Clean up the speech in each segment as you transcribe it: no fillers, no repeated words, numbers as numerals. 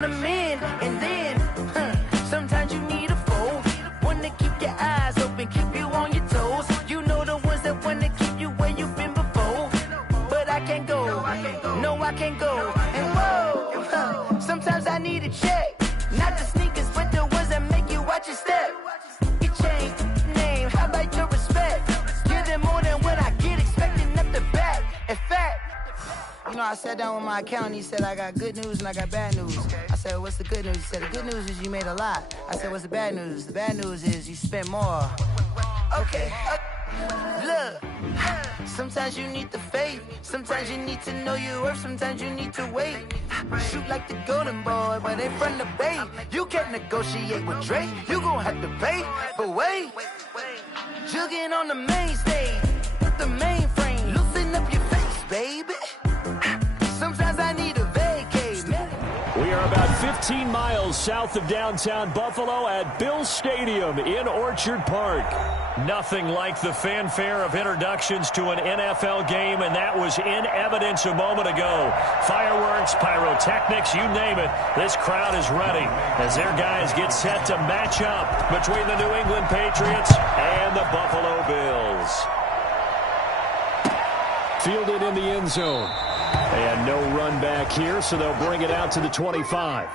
them in, and then sometimes you need a fold. One to keep your eyes open, keep you on your toes. You know the ones that want to keep you where you've been before. But I can't go, no I can't go. And whoa, sometimes I need a check. Not the sneakers, but the ones that make you watch your step. You change name, how about your respect? Give them more than what I get, expecting up the back. In fact, you know, I sat down with my accountant. He said, I got good news and I got bad news. I said, what's the good news? He said, the good news is you made a lot. I said, what's the bad news? The bad news is you spent more. Okay. Look, sometimes you need the faith. Sometimes you need to know your worth. Sometimes you need to wait. Shoot like the golden boy, but in front of Bay. You can't negotiate with Drake. You gon' have to pay. But wait, jugging on the main stage. Put the mainframe. Loosen up your face, baby. Sometimes I need a vacate. We are about 15 miles south of downtown Buffalo at Bills Stadium in Orchard Park. Nothing like the fanfare of introductions to an NFL game, and that was in evidence a moment ago. Fireworks, pyrotechnics, you name it. This crowd is ready as their guys get set to match up between the New England Patriots and the Buffalo Bills. Fielded in the end zone. And no run back here, so they'll bring it out to the 25.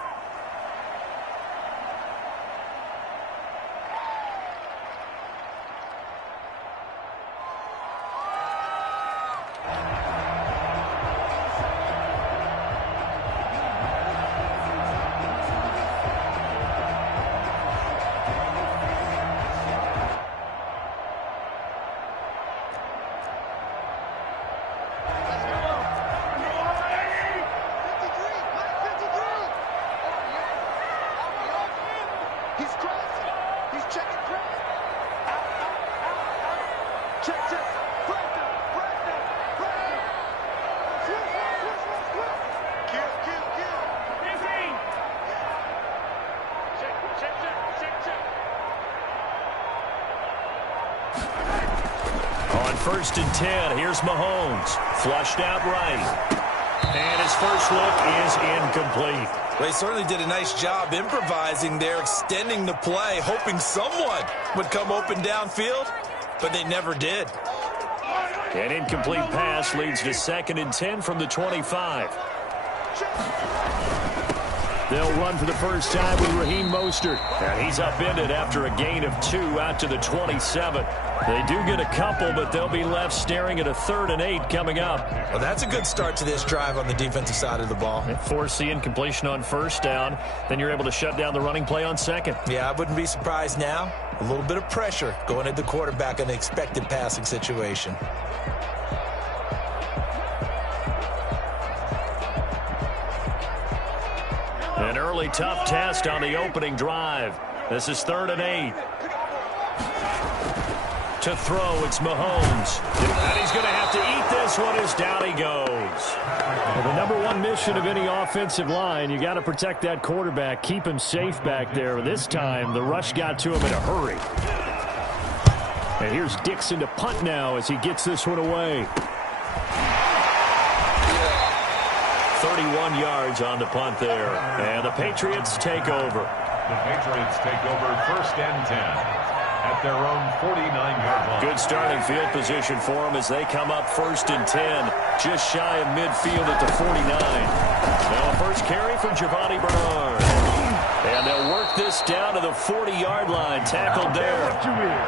First and 10. Here's Mahomes. Flushed out right. And his first look is incomplete. Well, he certainly did a nice job improvising there, extending the play, hoping someone would come open downfield, but they never did. An incomplete pass leads to 2nd and 10 from the 25. They'll run for the first time with Raheem Mostert. And he's upended after a gain of 2 out to the 27. They do get a couple, but they'll be left staring at a 3rd and 8 coming up. Well, that's a good start to this drive on the defensive side of the ball. Force the incompletion on first down. Then you're able to shut down the running play on 2nd. Yeah, I wouldn't be surprised now. A little bit of pressure going at the quarterback in an expected passing situation. An early tough test on the opening drive. This is 3rd and 8. To throw, it's Mahomes. And he's going to have to eat this one as down he goes. Well, the number one mission of any offensive line, you got to protect that quarterback, keep him safe back there. This time, the rush got to him in a hurry. And here's Dixon to punt now as he gets this one away. 31 yards on the punt there. And the Patriots take over. The Patriots take over 1st and 10. At their own 49-yard line. Good starting field position for them as they come up 1st and 10. Just shy of midfield at the 49. Now a first carry for Giovanni Bernard. And they'll work this down to the 40-yard line. Tackled there.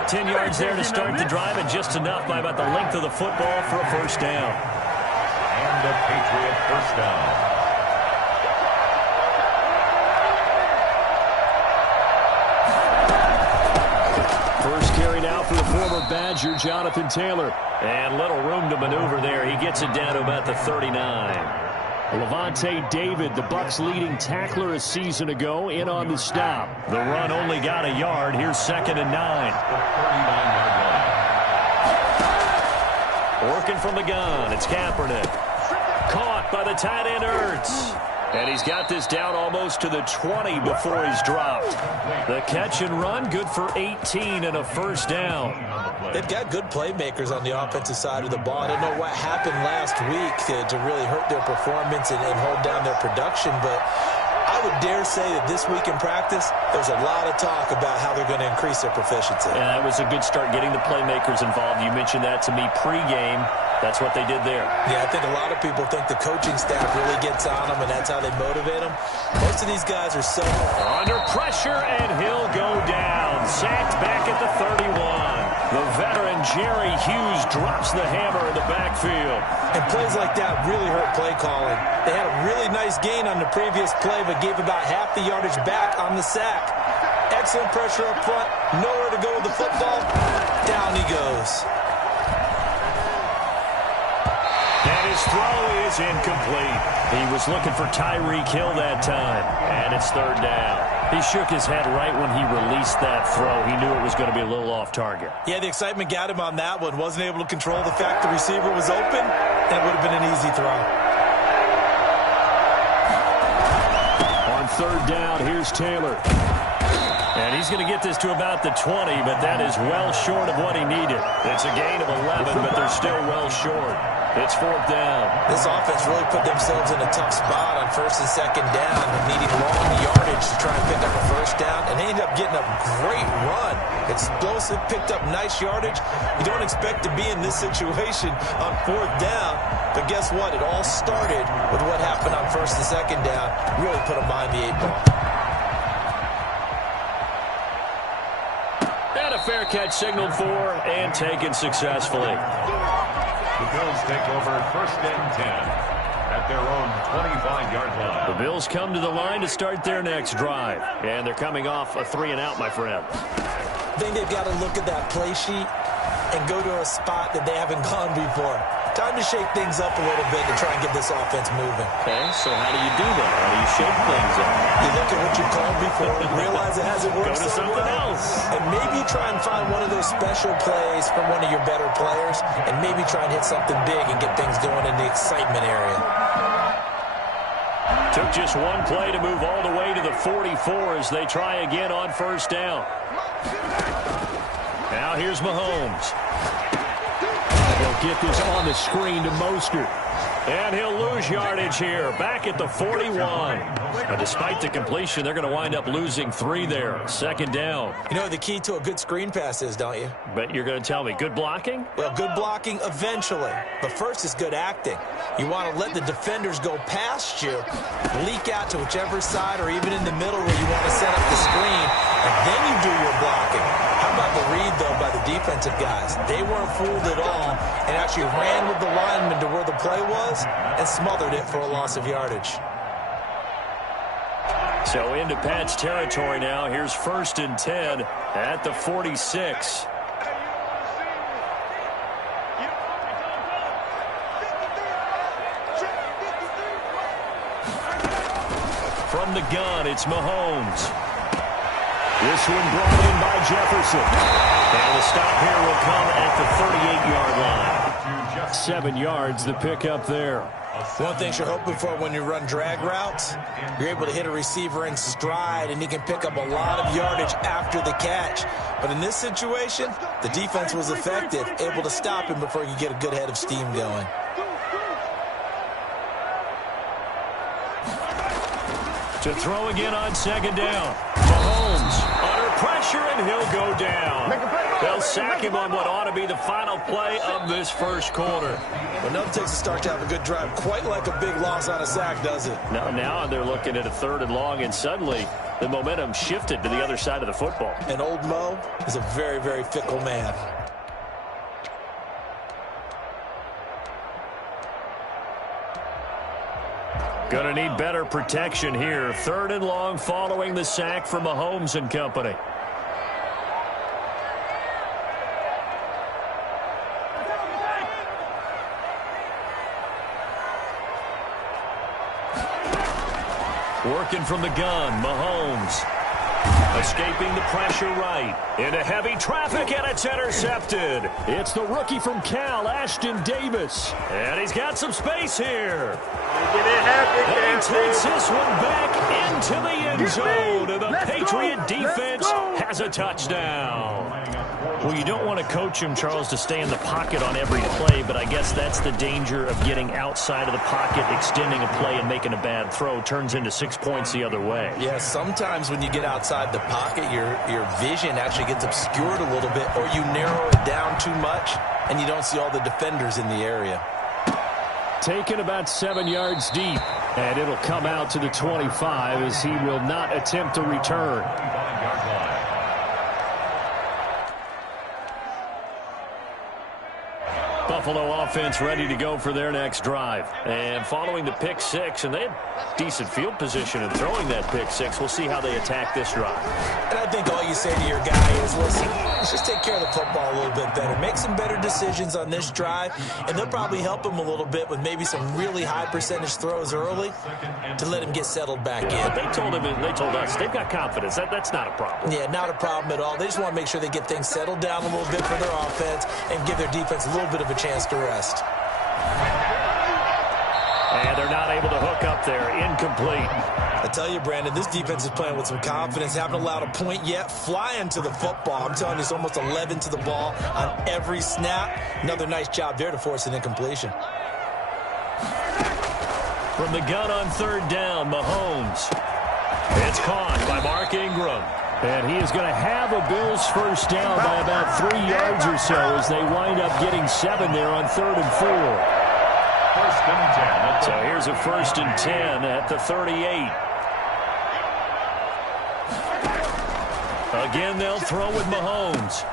10 yards there to start the drive, and just enough by about the length of the football for a first down. And a Patriot first down. First carry now for the former Badger, Jonathan Taylor. And little room to maneuver there. He gets it down to about the 39. Levante David, the Bucs' leading tackler a season ago, in on the stop. The run only got a yard. Here's 2nd and 9. Working from the gun, it's Kaepernick. Caught by the tight end Ertz. And he's got this down almost to the 20 before he's dropped. The catch and run, good for 18 and a first down. They've got good playmakers on the offensive side of the ball. I don't know what happened last week to really hurt their performance and hold down their production, but I would dare say that this week in practice, there's a lot of talk about how they're going to increase their proficiency. And that was a good start getting the playmakers involved. You mentioned that to me pregame. That's what they did there. Yeah, I think a lot of people think the coaching staff really gets on them, and that's how they motivate them. Most of these guys are so... Under pressure, and he'll go down. Sacked back at the 31. The veteran Jerry Hughes drops the hammer in the backfield. And plays like that really hurt play calling. They had a really nice gain on the previous play, but gave about half the yardage back on the sack. Excellent pressure up front. Nowhere to go with the football. Down he goes. And his throw is incomplete. He was looking for Tyreek Hill that time, and it's third down. He shook his head right when he released that throw. He knew it was going to be a little off target. Yeah, the excitement got him on that one. Wasn't able to control the fact the receiver was open, and it would have been an easy throw. On third down, here's Taylor. And he's going to get this to about the 20, but that is well short of what he needed. It's a gain of 11, but they're still well short. It's fourth down. This offense really put themselves in a tough spot on first and second down, needing long yardage to try and pick up a first down, and they ended up getting a great run. Explosive, picked up nice yardage. You don't expect to be in this situation on fourth down, but guess what? It all started with what happened on first and second down. Really put them behind the 8 ball. And a fair catch signaled for and taken successfully. The Bills take over first and 10 at their own 25-yard line. The Bills come to the line to start their next drive. And they're coming off a 3-and-out, my friend. I think they've got to look at that play sheet and go to a spot that they haven't gone before. Time to shake things up a little bit to try and get this offense moving. Okay, so how do you do that? How do you shake things up? You look at what you called before and realize it hasn't worked Go to so something well. else. And maybe try and find one of those special plays from one of your better players and maybe try and hit something big and get things going in the excitement area. Took just one play to move all the way to the 44 as they try again on first down. Now here's Mahomes. He'll get this on the screen to Mostert. And he'll lose yardage here, back at the 41. But despite the completion, they're going to wind up losing 3 there. Second down. You know what the key to a good screen pass is, don't you? But you're going to tell me, good blocking? Well, good blocking eventually. But first is good acting. You want to let the defenders go past you, leak out to whichever side or even in the middle where you want to set up the screen, and then you do your blocking. How about the read, though, by the defensive guys? They weren't fooled at all and actually ran with the lineman to where the play was and smothered it for a loss of yardage. So into Pat's territory now. Here's first and 10 at the 46. From the gun, it's Mahomes. This one brought in by Jefferson. And the stop here will come at the 38-yard line. 7 yards, the pickup there. One thing you're hoping for when you run drag routes, you're able to hit a receiver in stride, and he can pick up a lot of yardage after the catch. But in this situation, the defense was effective, able to stop him before he could get a good head of steam going. To throw again on second down. Mahomes under pressure, and he'll go down. They'll sack him on what ought to be the final play of this first quarter. Well, nothing takes a start to have a good drive quite like a big loss on a sack, does it? Now they're looking at a 3rd and long, and suddenly the momentum shifted to the other side of the football. And old Mo is a very, very fickle man. Gonna need better protection here. 3rd and long following the sack from Mahomes and company. Working from the gun, Mahomes. Escaping the pressure right. Into heavy traffic, and it's intercepted. It's the rookie from Cal, Ashton Davis. And he's got some space here. And he takes this one back into the end zone, and the Patriot defense has a touchdown. Well, you don't want to coach him, Charles, to stay in the pocket on every play, but I guess that's the danger of getting outside of the pocket, extending a play, and making a bad throw. Turns into 6 points the other way. Yeah, sometimes when you get outside the pocket, your vision actually gets obscured a little bit, or you narrow it down too much, and you don't see all the defenders in the area. Taken about 7 yards deep, and it'll come out to the 25 as he will not attempt to return. Buffalo offense ready to go for their next drive. And following the pick six, and they had decent field position in throwing that pick six. We'll see how they attack this drive. And I think all you say to your guy is, listen, let's just take care of the football a little bit better. Make some better decisions on this drive, and they'll probably help him a little bit with maybe some really high percentage throws early to let him get settled back in. They told him, and they told us, they've got confidence. That's not a problem. Yeah, not a problem at all. They just want to make sure they get things settled down a little bit for their offense and give their defense a little bit of a chance to rest. And they're not able to hook up there. Incomplete. I tell you, Brandon, this defense is playing with some confidence. Haven't allowed a point yet. Flying to the football. I'm telling you, it's almost 11 to the ball on every snap. Another nice job there to force an incompletion. From the gun on third down, Mahomes. It's caught by Mark Ingram. And he is going to have a Bills first down by about 3 yards or so as they wind up getting 7 there on 3rd and 4. First and 10. So here's a 1st and 10 at the 38. Again, they'll throw with Mahomes.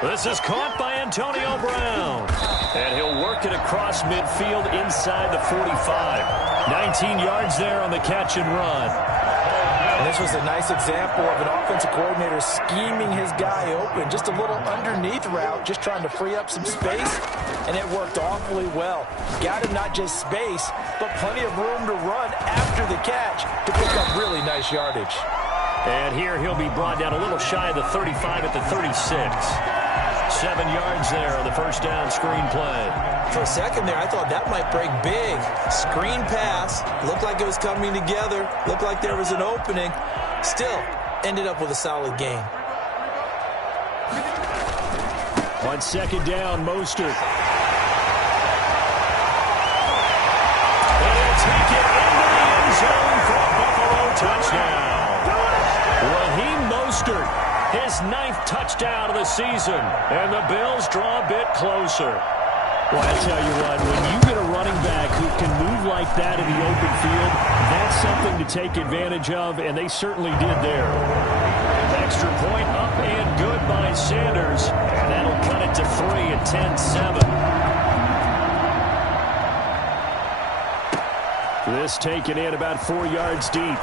This is caught by Antonio Brown. And he'll work it across midfield inside the 45. 19 yards there on the catch and run. And this was a nice example of an offensive coordinator scheming his guy open. Just a little underneath route, just trying to free up some space, and it worked awfully well. Got him not just space, but plenty of room to run after the catch to pick up really nice yardage. And here he'll be brought down a little shy of the 35 at the 36. 7 yards there on the first down screen play. For a second there, I thought that might break big. Screen pass. Looked like it was coming together. Looked like there was an opening. Still, ended up with a solid gain. On second down, Mostert. And he'll take it into the end zone for a Buffalo touchdown. Raheem Mostert, his 9th touchdown of the season. And the Bills draw a bit closer. Well, I tell you what, when you get a running back who can move like that in the open field, that's something to take advantage of, and they certainly did there. Extra point up and good by Sanders, and that'll cut it to 3 at 10-7. This taken in about 4 yards deep.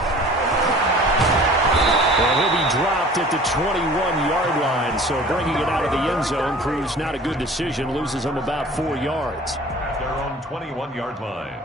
And he'll be dropped at the 21-yard line, so bringing it out of the end zone proves not a good decision, loses him about 4 yards. At their own 21-yard line.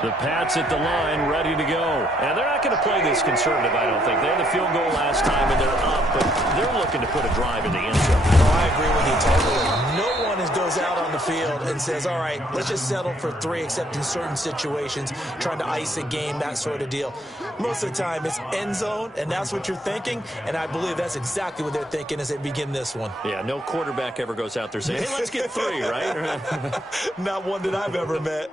The Pats at the line, ready to go. And they're not going to play this conservative, I don't think. They had the field goal last time, and they're up, but they're looking to put a drive in the end zone. Oh, I agree with you totally. No one goes out on the field and says, all right, let's just settle for 3, except in certain situations, trying to ice a game, that sort of deal. Most of the time, it's end zone, and that's what you're thinking, and I believe that's exactly what they're thinking as they begin this one. Yeah, no quarterback ever goes out there saying, hey, let's get 3, right? Not one that I've ever met.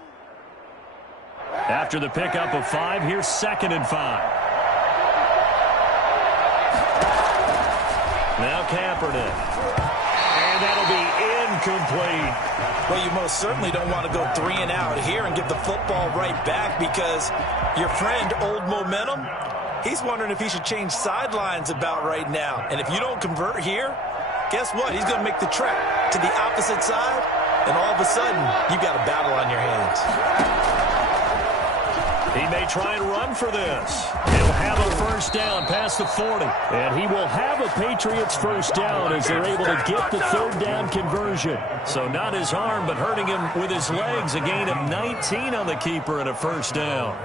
After the pickup of 5, here's 2nd and 5. Now Kaepernick. And that'll be incomplete. Well, you most certainly don't want to go 3 and out here and give the football right back, because your friend, Old Momentum, he's wondering if he should change sidelines about right now. And if you don't convert here, guess what? He's going to make the trek to the opposite side, and all of a sudden, you've got a battle on your hands. He may try and run for this. He'll have a first down past the 40. And he will have a Patriots first down as they're able to get the 3rd down conversion. So not his arm, but hurting him with his legs. A gain of 19 on the keeper and a first down.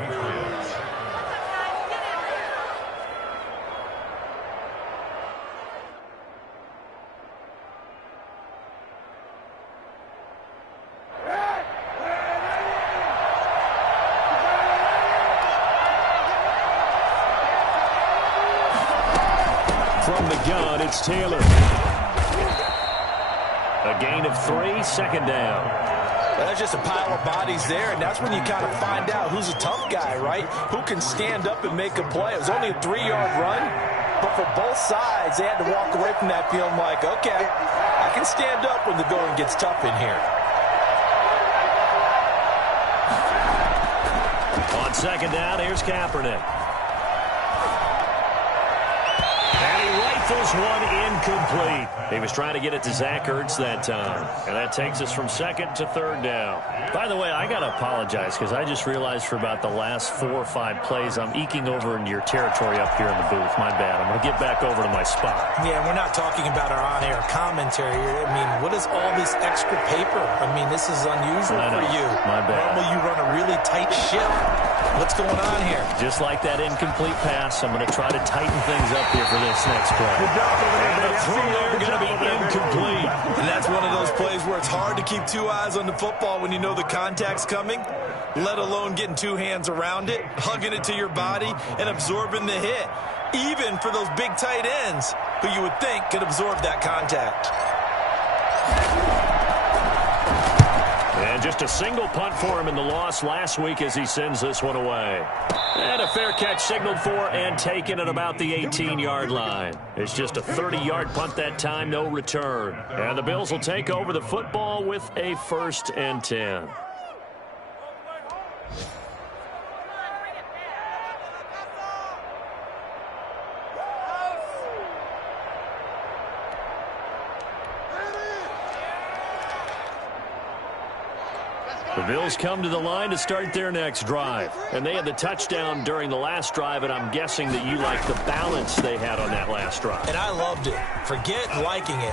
from the gun, it's Taylor. A gain of 3, second down. That's just a pile of bodies there, and that's when you kind of find out who's a tough guy, right? Who can stand up and make a play. It was only a 3-yard run, but for both sides, they had to walk away from that feeling like, okay, I can stand up when the going gets tough in here. On second down, here's Kaepernick. And he rifles one incomplete. He was trying to get it to Zach Ertz that time. And that takes us from second to third down. By the way, I got to apologize because I just realized for about the last 4 or 5 plays, I'm eking over into your territory up here in the booth. My bad. I'm going to get back over to my spot. Yeah, we're not talking about our on-air commentary. I mean, what is all this extra paper? I mean, this is unusual for you. My bad. Normally you run a really tight ship. What's going on here? Just like that incomplete pass, I'm going to try to tighten things up here for this next play. And the throw there going to be incomplete. And that's one of those plays where it's hard to keep 2 eyes on the football when you know the contact's coming, let alone getting 2 hands around it, hugging it to your body, and absorbing the hit. Even for those big tight ends who you would think could absorb that contact. And just a single punt for him in the loss last week as he sends this one away. And a fair catch signaled for and taken at about the 18-yard line. It's just a 30-yard punt that time, no return. And the Bills will take over the football with a 1st and 10. The Bills come to the line to start their next drive. And they had the touchdown during the last drive, and I'm guessing that you like the balance they had on that last drive. And I loved it. Forget liking it.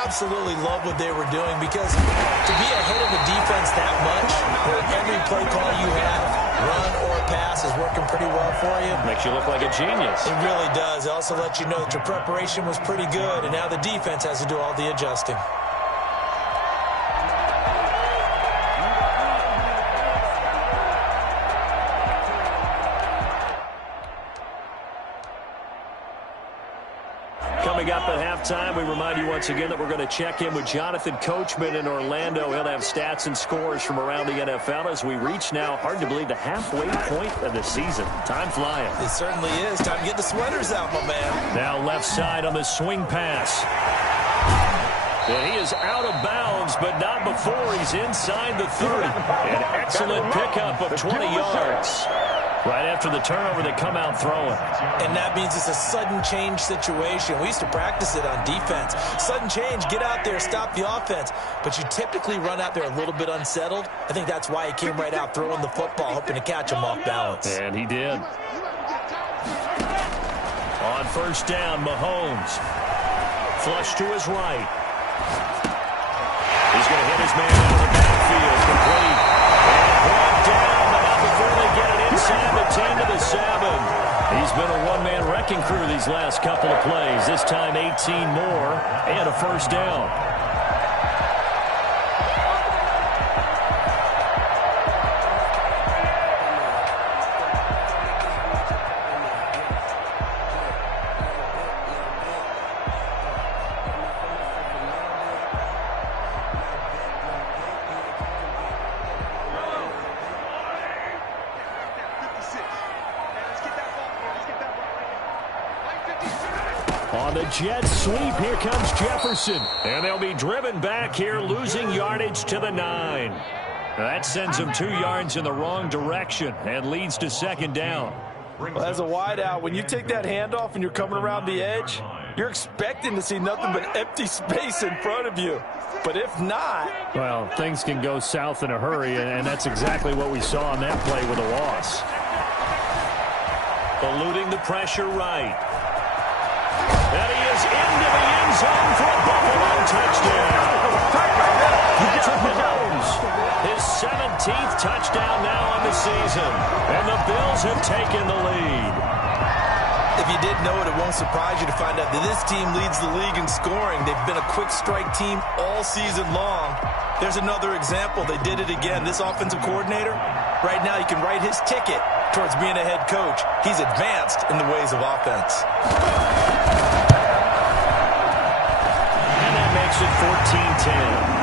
Absolutely love what they were doing, because to be ahead of the defense that much, where every play call you have, run or pass, is working pretty well for you. Makes you look like a genius. It really does. It also lets you know that your preparation was pretty good, and now the defense has to do all the adjusting. Coming up at halftime, we remind you once again that we're going to check in with Jonathan Coachman in Orlando. He'll have stats and scores from around the NFL as we reach now, hard to believe, the halfway point of the season. Time flying. It certainly is. Time to get the sweaters out, my man. Now left side on the swing pass. And he is out of bounds, but not before he's inside the 30. An excellent pickup of 20 yards. Right after the turnover, they come out throwing. And that means it's a sudden change situation. We used to practice it on defense. Sudden change, get out there, stop the offense. But you typically run out there a little bit unsettled. I think that's why he came right out throwing the football, hoping to catch him off balance. And he did. On first down, Mahomes. Flush to his right. He's going to hit his man out of the backfield. Complete. And brought down, but not before they get it inside the 10 to the 7. He's been a one-man wrecking crew these last couple of plays. This time 18 more and a first down. On the jet sweep, here comes Jefferson. And they'll be driven back here, losing yardage to the 9. That sends them 2 yards in the wrong direction and leads to second down. Well, as a wideout, when you take that handoff and you're coming around the edge, you're expecting to see nothing but empty space in front of you. But if not... Well, things can go south in a hurry, and that's exactly what we saw on that play with a loss. Eluding the pressure right. And he is into the end zone for a Buffalo touchdown. Patrick Mahomes, his 17th touchdown now on the season. And the Bills have taken the lead. If you didn't know it, it won't surprise you to find out that this team leads the league in scoring. They've been a quick strike team all season long. There's another example. They did it again. This offensive coordinator, right now you can write his ticket towards being a head coach. He's advanced in the ways of offense. makes it 14-10.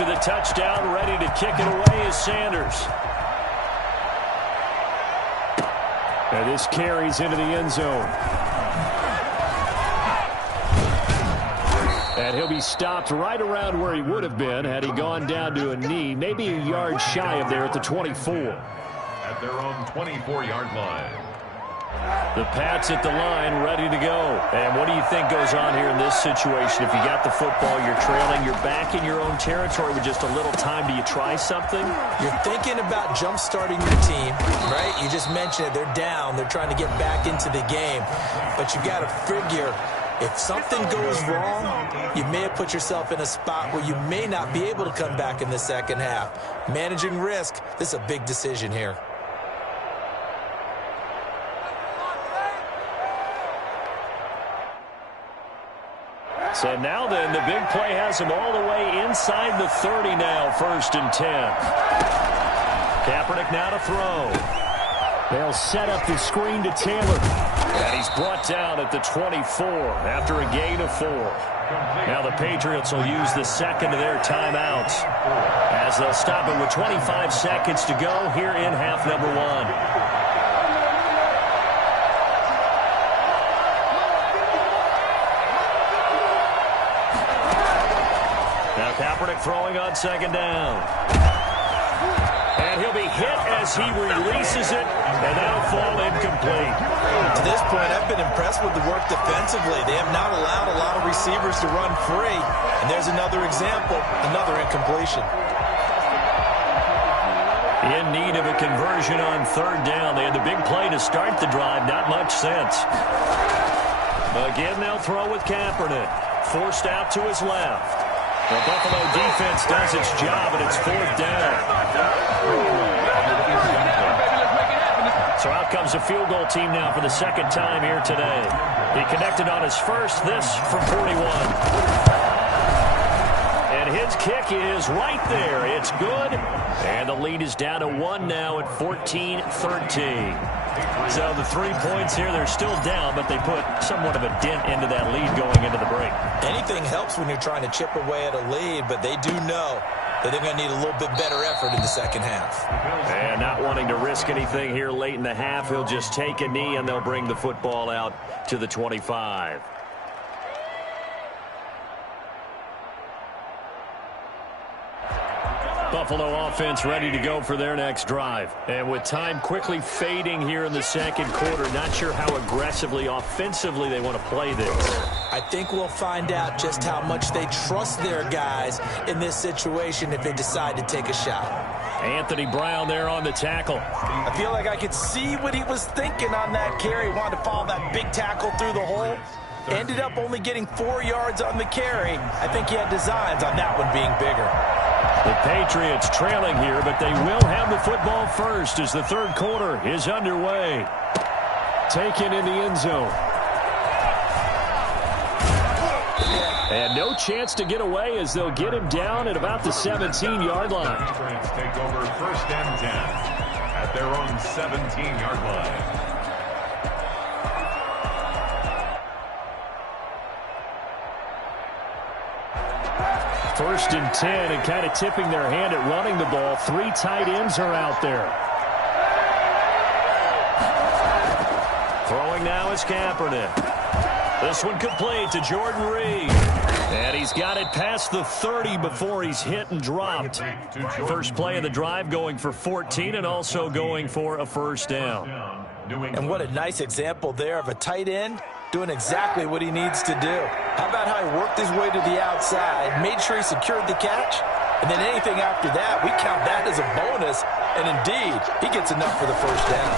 The touchdown, ready to kick it away is Sanders. And this carries into the end zone. And he'll be stopped right around where he would have been had he gone down to a knee, maybe a yard shy of there at the 24. At their own 24-yard line. The Pats at the line, ready to go. And what do you think goes on here in this situation? If you got the football, you're trailing, you're back in your own territory with just a little time. Do you try something? You're thinking about jump-starting your team, right? You just mentioned it. They're down. They're trying to get back into the game. But you got to figure, if something goes wrong, you may have put yourself in a spot where you may not be able to come back in the second half. Managing risk, this is a big decision here. So now then, the big play has him all the way inside the 30 now, 1st and 10. Kaepernick now to throw. They'll set up the screen to Taylor. And he's brought down at the 24 after a gain of 4. Now the Patriots will use the second of their timeouts as they'll stop it with 25 seconds to go here in half number 1. Kaepernick throwing on 2nd down. And he'll be hit as he releases it, and that'll fall incomplete. To this point, I've been impressed with the work defensively. They have not allowed a lot of receivers to run free. And there's another example, another incompletion. In need of a conversion on 3rd down. They had the big play to start the drive. Not much sense. Again, they'll throw with Kaepernick. Forced out to his left. The Buffalo defense does its job, and it's 4th down. So out comes a field goal team now for the 2nd time here today. He connected on his first, this from 41. And his kick is right there. It's good. And the lead is down to 1 now at 14-13. So the 3 points here, they're still down, but they put somewhat of a dent into that lead going into the break. Anything helps when you're trying to chip away at a lead, but they do know that they're going to need a little bit better effort in the second half. And not wanting to risk anything here late in the half, he'll just take a knee, and they'll bring the football out to the 25. Buffalo offense ready to go for their next drive. And with time quickly fading here in the 2nd quarter, not sure how aggressively, offensively they want to play this. I think we'll find out just how much they trust their guys in this situation if they decide to take a shot. Anthony Brown there on the tackle. I feel like I could see what he was thinking on that carry. He wanted to follow that big tackle through the hole. Ended up only getting 4 yards on the carry. I think he had designs on that one being bigger. The Patriots trailing here, but they will have the football first as the 3rd quarter is underway. Taken in the end zone. And no chance to get away as they'll get him down at about the 17-yard line. The Patriots take over 1st and 10 at their own 17-yard line. First and 10, and kind of tipping their hand at running the ball. 3 tight ends are out there. Throwing now is Kaepernick. This one complete to Jordan Reed. And he's got it past the 30 before he's hit and dropped. First play of the drive going for 14 and also going for a 1st down. And what a nice example there of a tight end doing exactly what he needs to do. How about how he worked his way to the outside, made sure he secured the catch, and then anything after that, we count that as a bonus. And indeed, he gets enough for the 1st down.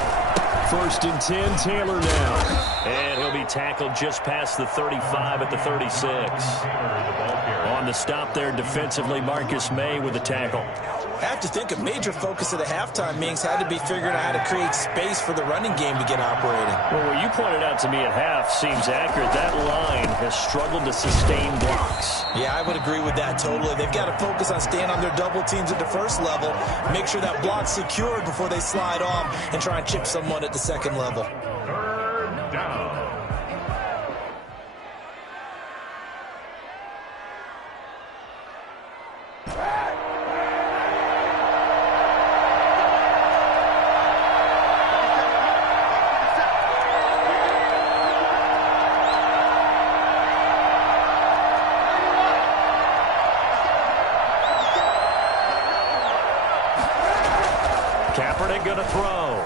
1st and 10, Taylor now. And he'll be tackled just past the 35 at the 36. On the stop there defensively, Marcus May with the tackle. I have to think a major focus of the halftime meetings had to be figuring out how to create space for the running game to get operating. Well, what you pointed out to me at half seems accurate. That line has struggled to sustain blocks. Yeah, I would agree with that totally. They've got to focus on staying on their double teams at the first level, make sure that block's secured before they slide off and try and chip someone at the second level. Third down. Kaepernick going to throw.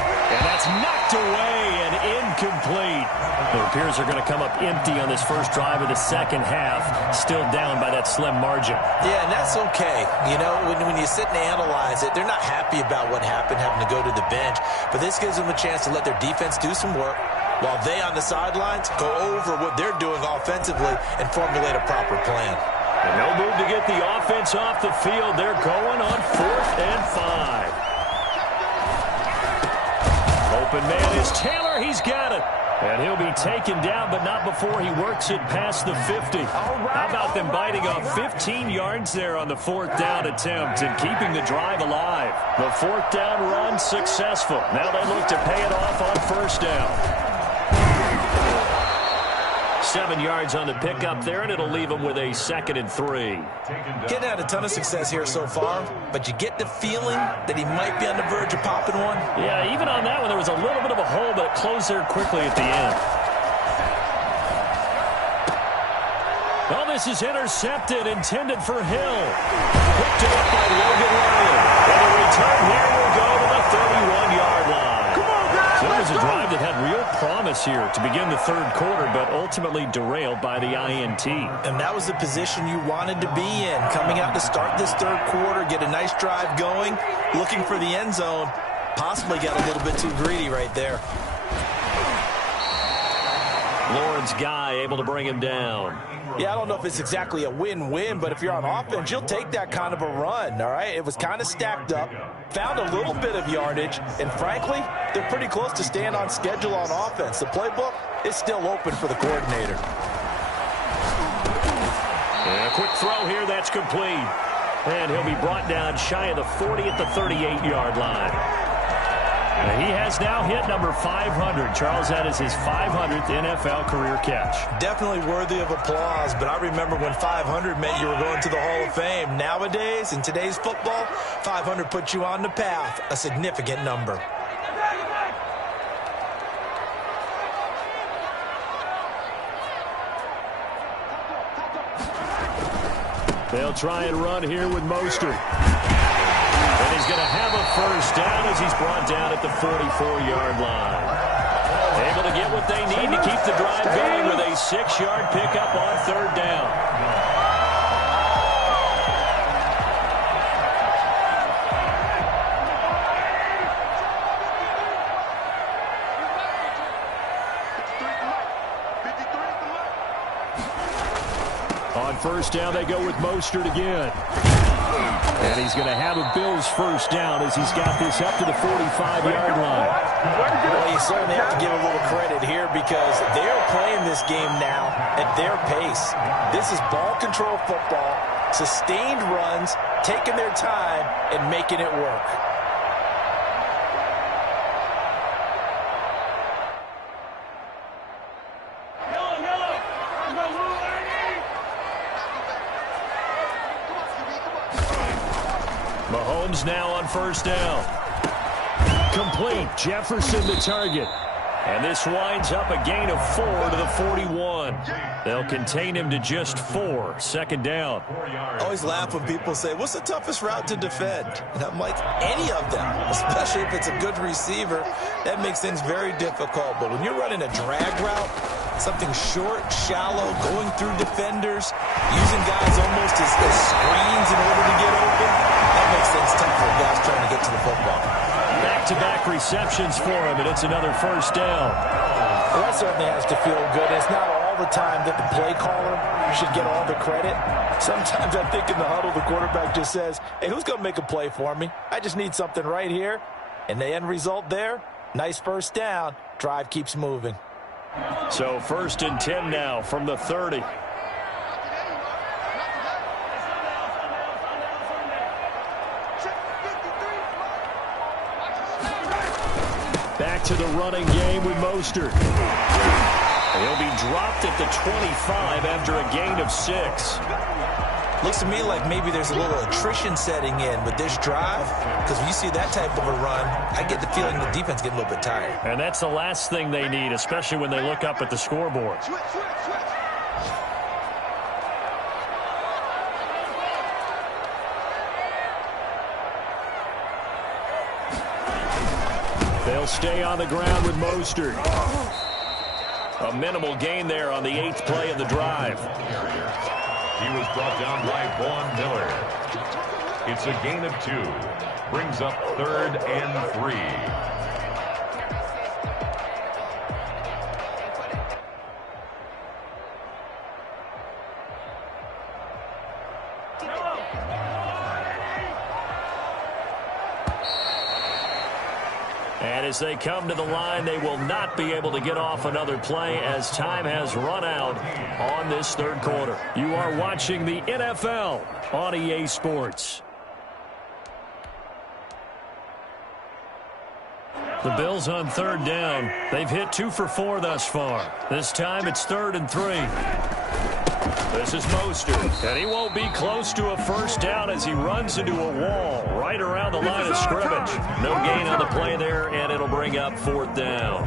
And that's knocked away and incomplete. It appears they're going to come up empty on this first drive of the second half, still down by that slim margin. Yeah, and that's okay. You know, when you sit and analyze it, they're not happy about what happened, having to go to the bench. But this gives them a chance to let their defense do some work while they on the sidelines go over what they're doing offensively and formulate a proper plan. And no move to get the offense off the field. They're going on 4th and 5. Open man is Taylor. He's got it. And he'll be taken down, but not before he works it past the 50. How about them biting off 15 yards there on the 4th down attempt and keeping the drive alive? The 4th down run successful. Now they look to pay it off on 1st down. 7 yards on the pickup there, and it'll leave them with a 2nd and 3. Getting had a ton of success here so far, but you get the feeling that he might be on the verge of popping one. Yeah, even on that one, there was a little bit of a hole, but it closed there quickly at the end. Well, this is intercepted, intended for Hill. Picked it up by Logan Ryan. And the return here will go to the 31-yard line. So it was a drive that had real promise here to begin the third quarter, but ultimately derailed by the INT. And that was the position you wanted to be in, coming out to start this third quarter, get a nice drive going, looking for the end zone. Possibly got a little bit too greedy right there. Lawrence Guy able to bring him down. Yeah, I don't know if it's exactly a win-win, but if you're on offense, you'll take that kind of a run, all right? It was kind of stacked up, found a little bit of yardage, and frankly, they're pretty close to staying on schedule on offense. The playbook is still open for the coordinator. And a quick throw here, that's complete. And he'll be brought down shy of the 40 at the 38-yard line. And he has now hit number 500. Charles, that is his 500th NFL career catch. Definitely worthy of applause, but I remember when 500 meant you were going to the Hall of Fame. Nowadays, in today's football, 500 puts you on the path, a significant number. They'll try and run here with Mostert. And he's going to have a first down as he's brought down at the 44-yard line. Able to get what they need to keep the drive going with a 6-yard pickup on 3rd down. On 1st down, they go with Mostert again. And he's going to have a Bills first down as he's got this up to the 45-yard line. Well, you certainly have to give a little credit here because they're playing this game now at their pace. This is ball control football, sustained runs, taking their time, and making it work. Mahomes now on 1st down. Complete. Jefferson the target. And this winds up a gain of 4 to the 41. They'll contain him to just 4. 2nd down. I always laugh when people say, what's the toughest route to defend? And I'm like, any of them, especially if it's a good receiver. That makes things very difficult. But when you're running a drag route, something short, shallow, going through defenders, using guys almost as screens in order to get open, that makes things tough for guys trying to get to the football. Back-to-back receptions for him, and it's another 1st down. Well, that certainly has to feel good. It's not all the time that the play caller should get all the credit. Sometimes I think in the huddle, the quarterback just says, hey, who's going to make a play for me? I just need something right here. And the end result there, nice first down. Drive keeps moving. So 1st and 10 now from the 30. Back to the running game with Mostert. He'll be dropped at the 25 after a gain of 6. Looks to me like maybe there's a little attrition setting in with this drive, because when you see that type of a run, I get the feeling the defense getting a little bit tired. And that's the last thing they need, especially when they look up at the scoreboard. They'll stay on the ground with Mostert. A minimal gain there on the 8th play of the drive. He was brought down by Vaughn Miller. It's a gain of 2. Brings up 3rd and 3. And as they come to the line, they will not be able to get off another play as time has run out on this 3rd quarter. You are watching the NFL on EA Sports. The Bills on 3rd down. They've hit 2 for 4 thus far. This time it's 3rd and 3. This is Mostert, and he won't be close to a first down as he runs into a wall right around the line of scrimmage. No gain on the play there, and it'll bring up 4th down.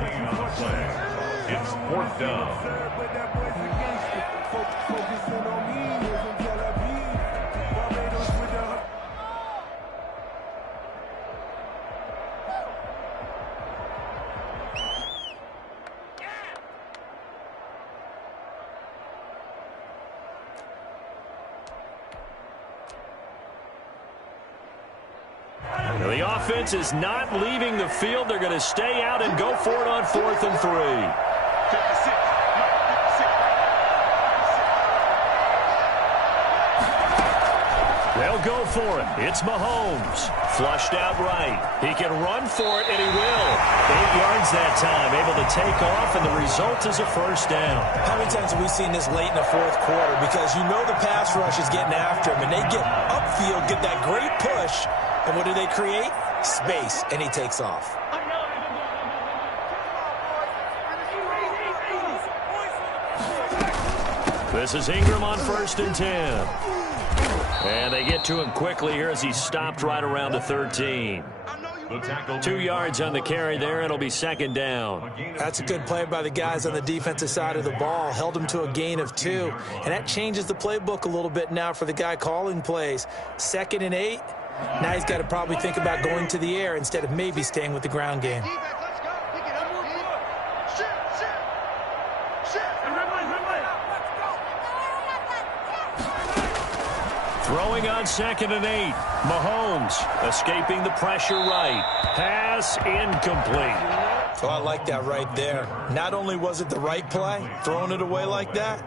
It's 4th down. The offense is not leaving the field. They're going to stay out and go for it on 4th and 3. They'll go for it. It's Mahomes. Flushed out right. He can run for it, and he will. 8 yards that time. Able to take off, and the result is a first down. How many times have we seen this late in the 4th quarter? Because you know the pass rush is getting after him, and they get upfield, get that great push. And what do they create? Space, and he takes off. This is Ingram on 1st and 10. And they get to him quickly here as he's stopped right around the 13. 2 yards on the carry there, and it'll be 2nd down. That's a good play by the guys on the defensive side of the ball. Held him to a gain of 2. And that changes the playbook a little bit now for the guy calling plays. 2nd and 8. Now he's got to probably think about going to the air instead of maybe staying with the ground game. Throwing on 2nd and 8. Mahomes escaping the pressure right. Pass incomplete. Oh, I like that right there. Not only was it the right play, throwing it away like that,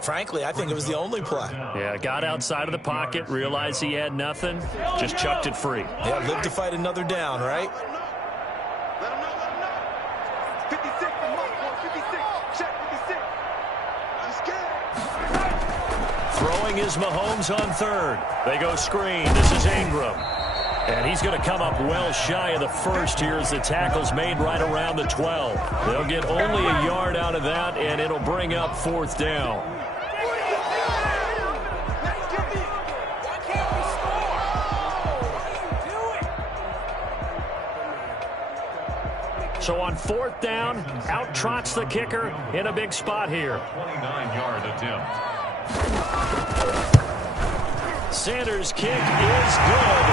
frankly, I think it was the only play. Yeah, got outside of the pocket, realized he had nothing, just chucked it free. Yeah, live to fight another down, right? Throwing is Mahomes on 3rd. They go screen. This is Ingram. And he's going to come up well shy of the first here as the tackle's made right around the 12. They'll get only a yard out of that, and it'll bring up 4th down. So on 4th down, out trots the kicker in a big spot here. 29-yard attempt. Sanders' kick is good.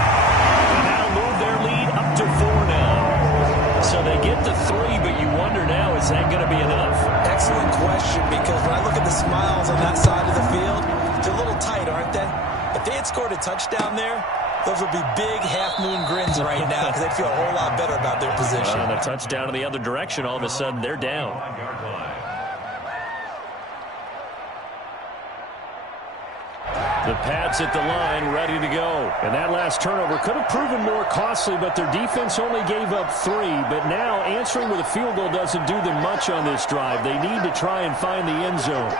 And now move their lead up to 4 now. So they get to 3, but you wonder now, is that going to be enough? Excellent question, because when I look at the smiles on that side of the field, they're a little tight, aren't they? If they had scored a touchdown there, those would be big half-moon grins right now because they'd feel a whole lot better about their position. And a touchdown in the other direction, all of a sudden they're down. The Pats at the line, ready to go. And that last turnover could have proven more costly, but their defense only gave up 3. But now answering with a field goal doesn't do them much on this drive. They need to try and find the end zone.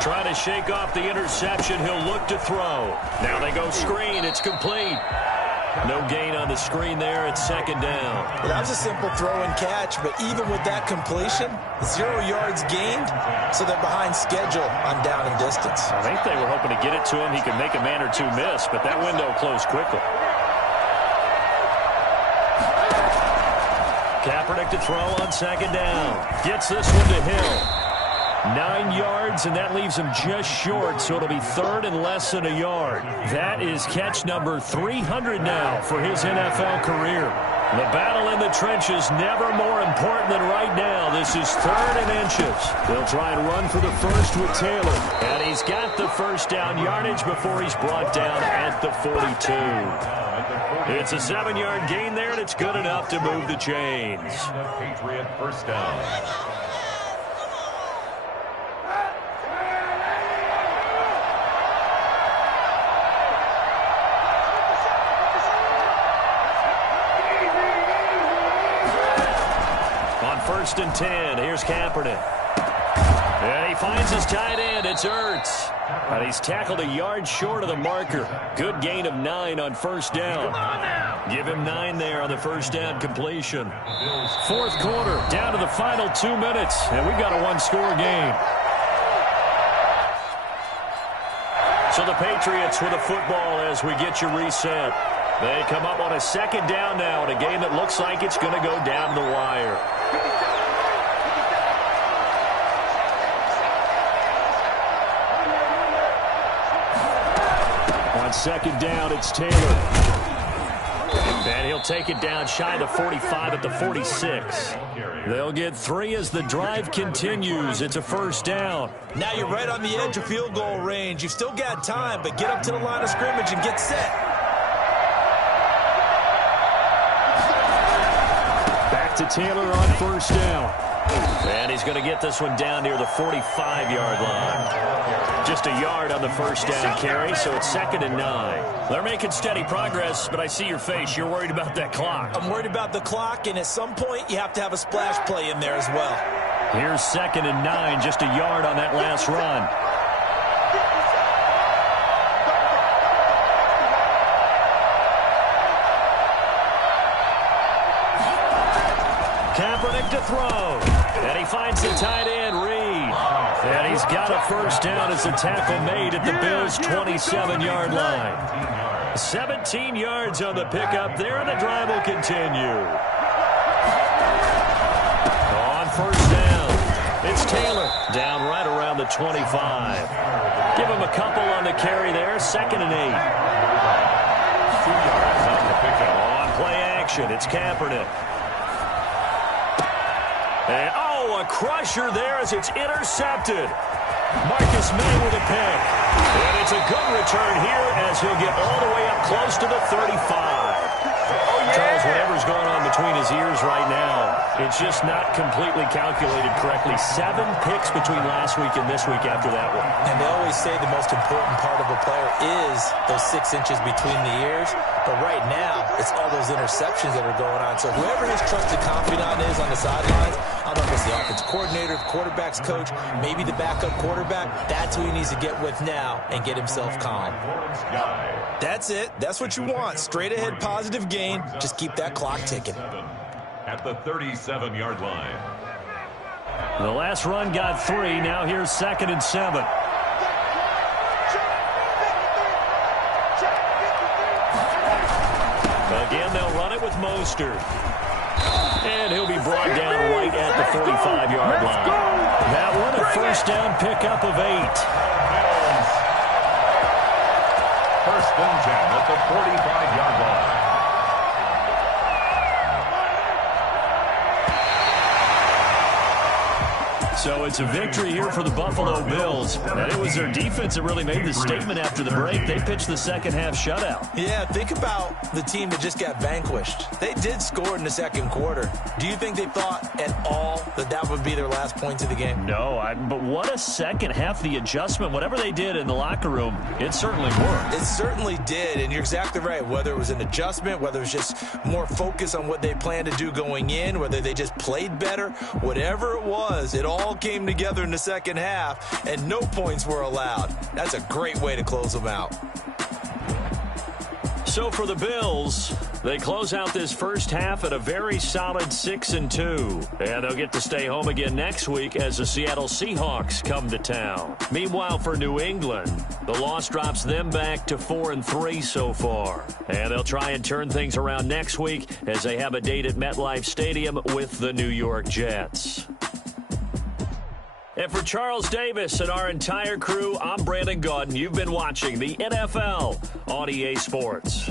Trying to shake off the interception. He'll look to throw. Now they go screen. It's complete. No gain on the screen there. It's second down. Well, that was a simple throw and catch, but even with that completion, 0 yards gained, so they're behind schedule on down and distance. I think they were hoping to get it to him. He could make a man or two miss, but that window closed quickly. Kaepernick to throw on second down. Gets this one to Hill. 9 yards, and that leaves him just short, so it'll be third and less than a yard. That is catch number 300 now for his NFL career. The battle in the trenches never more important than right now. This is third and inches. They'll try and run for the first with Taylor, and he's got the first down yardage before he's brought down at the 42. It's a 7-yard gain there, and it's good enough to move the chains. Patriot first down. First and 10. Here's Kaepernick. And he finds his tight end. It's Ertz. And he's tackled a yard short of the marker. Good gain of 9 on first down. Give him 9 there on the first down completion. Fourth quarter, down to the final 2 minutes. And we've got a one-score game. So the Patriots with a football as we get you reset. They come up on a second down now in a game that looks like it's going to go down the wire. On second down, it's Taylor. And he'll take it down shy of the 45 at the 46. They'll get 3 as the drive continues. It's a first down. Now you're right on the edge of field goal range. You've still got time, but get up to the line of scrimmage and get set. Back to Taylor on first down. And he's going to get this one down near the 45-yard line. Just a yard on the first down carry, so it's second and 9. They're making steady progress, but I see your face. You're worried about that clock. I'm worried about the clock, and at some point you have to have a splash play in there as well. Here's second and 9, just a yard on that last run. Kaepernick to throw. And he finds the tight end, Reed. And he's got a first down as the tackle made at the Bills' 27-yard line. 17 yards on the pickup there, and the drive will continue. On first down, it's Taylor down right around the 25. Give him a couple on the carry there, second and 8. 2 yards on the pickup. On play action, it's Kaepernick. And, a crusher there as it's intercepted. Marcus May with a pick. And it's a good return here as he'll get all the way up close to the 35. Charles, whatever's going on between his ears right now, it's just not completely calculated correctly. 7 picks between last week and this week after that one. And they always say the most important part of a player is those 6 inches between the ears. But right now, it's all those interceptions that are going on. So whoever his trusted confidant is on the sidelines, I don't know if it's the offensive coordinator, the quarterback's coach, maybe the backup quarterback, that's who he needs to get with now and get himself calm. That's it. That's what you want. Straight ahead positive gain. Just keep that clock ticking. At the 37-yard line. The last run got 3. Now here's second and 7. Again, they'll run it with Mostert. And he'll be brought down right at the 45-yard line. That one a first down pickup of 8. First and 10 at the 45-yard line. So it's a victory here for the Buffalo Bills. And it was their defense that really made the statement after the break. They pitched the second half shutout. Yeah, think about the team that just got vanquished. They did score in the second quarter. Do you think they thought at all that that would be their last points of the game? No, but what a second half. The adjustment, whatever they did in the locker room, it certainly worked. It certainly did, and you're exactly right. Whether it was an adjustment, whether it was just more focus on what they planned to do going in, whether they just played better, whatever it was, it all came together in the second half, and no points were allowed. That's a great way to close them out. So for the Bills, they close out this first half at a very solid 6-2. And they'll get to stay home again next week as the Seattle Seahawks come to town. Meanwhile, for New England, the loss drops them back to 4-3 so far. And they'll try and turn things around next week as they have a date at MetLife Stadium with the New York Jets. And for Charles Davis and our entire crew, I'm Brandon Gaudin. You've been watching the NFL on EA Sports.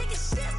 Take a sip.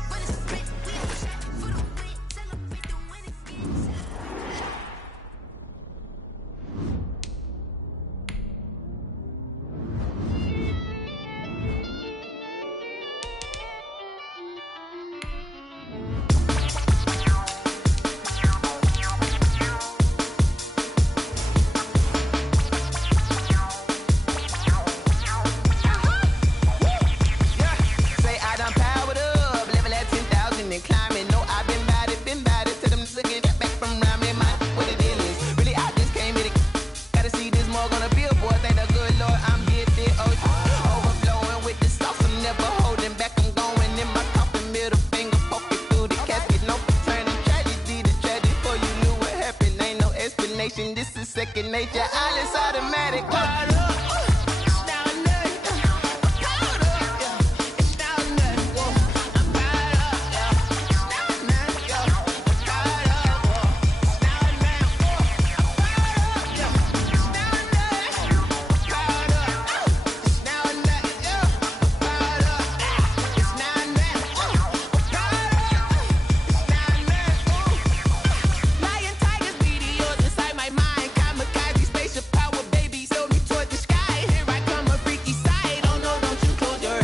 your Alice automatic.